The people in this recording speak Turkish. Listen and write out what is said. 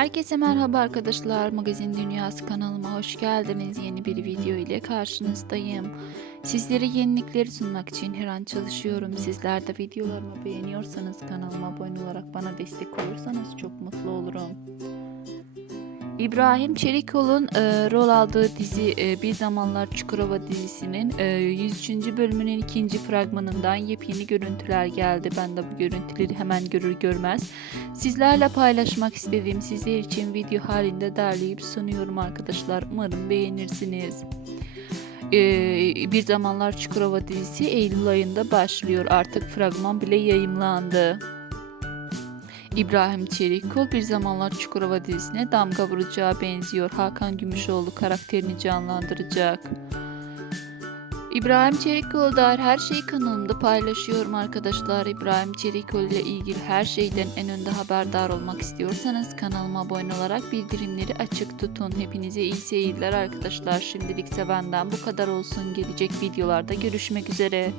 Herkese merhaba arkadaşlar. Magazin Dünyası kanalıma hoş geldiniz. Yeni bir video ile karşınızdayım. Sizlere yenilikleri sunmak için her an çalışıyorum. Sizler de videolarımı beğeniyorsanız kanalıma abone olarak bana destek olursanız çok mutlu olurum. İbrahim Çelikol'un e, rol aldığı dizi e, Bir Zamanlar Çukurova dizisinin e, 103. bölümünün ikinci fragmanından yepyeni görüntüler geldi. Ben de bu görüntüleri hemen görür görmez sizlerle paylaşmak istediğim sizler için video halinde derleyip sunuyorum arkadaşlar. Umarım beğenirsiniz. Ee, bir zamanlar Çukurova dizisi Eylül ayında başlıyor. Artık fragman bile yayımlandı. İbrahim Çelikkol bir zamanlar Çukurova dizisine damga vuracağı benziyor. Hakan Gümüşoğlu karakterini canlandıracak. İbrahim Çelikkol dair her şeyi kanalımda paylaşıyorum arkadaşlar. İbrahim Çelikkol ile ilgili her şeyden en önde haberdar olmak istiyorsanız kanalıma abone olarak bildirimleri açık tutun. Hepinize iyi seyirler arkadaşlar. Şimdilik benden bu kadar olsun. Gelecek videolarda görüşmek üzere.